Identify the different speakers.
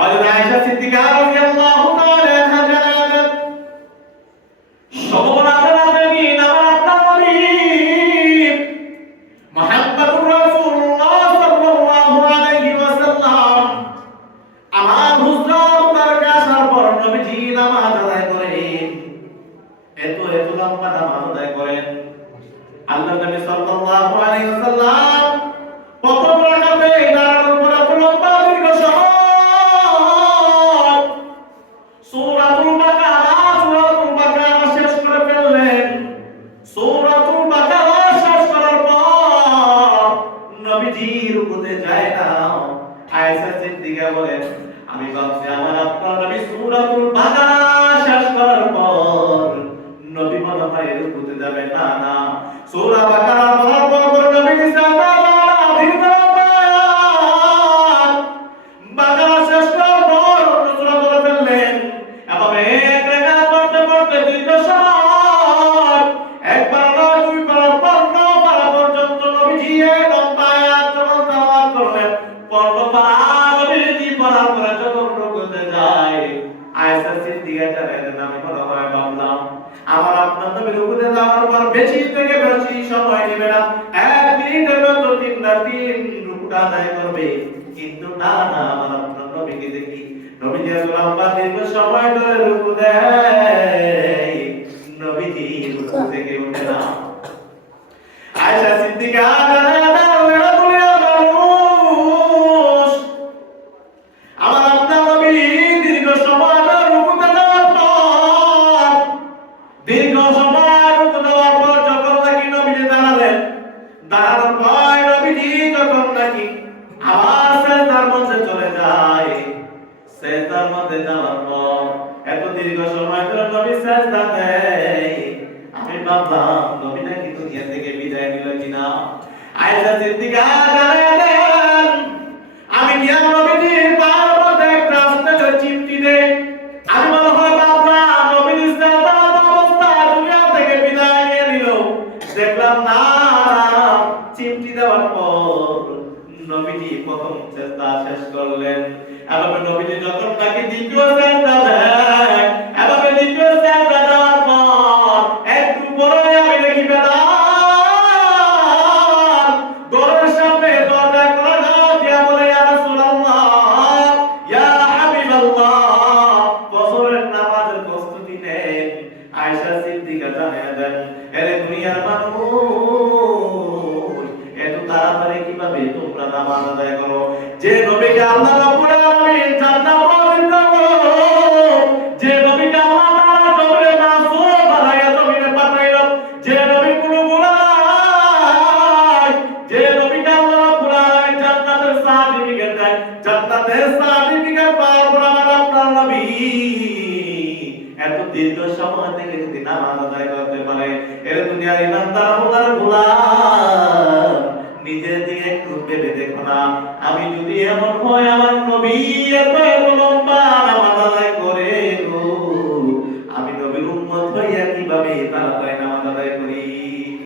Speaker 1: হযরত আয়েশা সিদ্দিকা রাদিয়াল্লাহু তাআলা আনহা জানালেন, সর্বনাথের আলামিন আমার নবী মুহাম্মদুর রাসূলুল্লাহ সাল্লাল্লাহু আলাইহি ওয়াসাল্লাম আমার হুজুর তার কাছে পর নবীজি নামাজ আদায় করেন। এত এত লম্বা নামাজ আদায় করেন। আল্লাহ নবী সাল্লাল্লাহু আলাইহি ওয়াসাল্লাম প্রথম যায় না বলেন আমি ভাবছি আমার আপনার নবী সূরাতুল আয়েশা সিদ্দিকা জানেন আমি মনে ভাবলাম আমার আপনার নবী রুকুতে যাওয়ার পর বেশি থেকে বেশি সময় নেবে না। এক মিনিটের মতো তিন না তিন রুকুটা আদায় করবে। কিন্তু না না, আমার আপনার নবীকে দেখি নবীজি লম্বা দীর্ঘ সময় ধরে রুকু দেয়। নবীজি রুকু থেকে উঠে না। আয়েশা সিদ্দিকা দীর্ঘ সময় দেওয়ার পর যখন নাকি নবীজি দাঁড়ালেন দাঁড়ানোর পর নবীজি যখন নাকি আবার সেজদার মধ্যে চলে যায়। সেজদার মধ্যে যাওয়ার পর এত দীর্ঘ সময় ধরে নবী সেজদা দেয় আমি ভাবলাম, নবী নাকি দুনিয়া থেকে বিদায় নিল কিনা? আয়েশা সিদ্দিকা জানালেন দেখলাম না চিমটি দেওয়ার পর নবীজি প্রথম চেষ্টা শেষ করলেন। এবং নবীজি যখন তাকে দ্বিতীয় আয়েশা জানিয়ে দেন, এরে দুনিয়ার মানুষ, এত তাড়াতাড়ি কীভাবে তোমরা নামাজ আদায় করো? যে নবীকে আল্লাহ রাব্বুল আলামিন জান্নাত জান্নাতের সার্টিফিকেট পাওয়ার পর আমার আপনার নবী দীর্ঘ সময় থেকে যদি নামাজ আদায় করতে পারে এর দুনিয়ার নিজের দিকে একটু ভেবে দেখো না। আমি যদি এমন হয় আমার নবী এত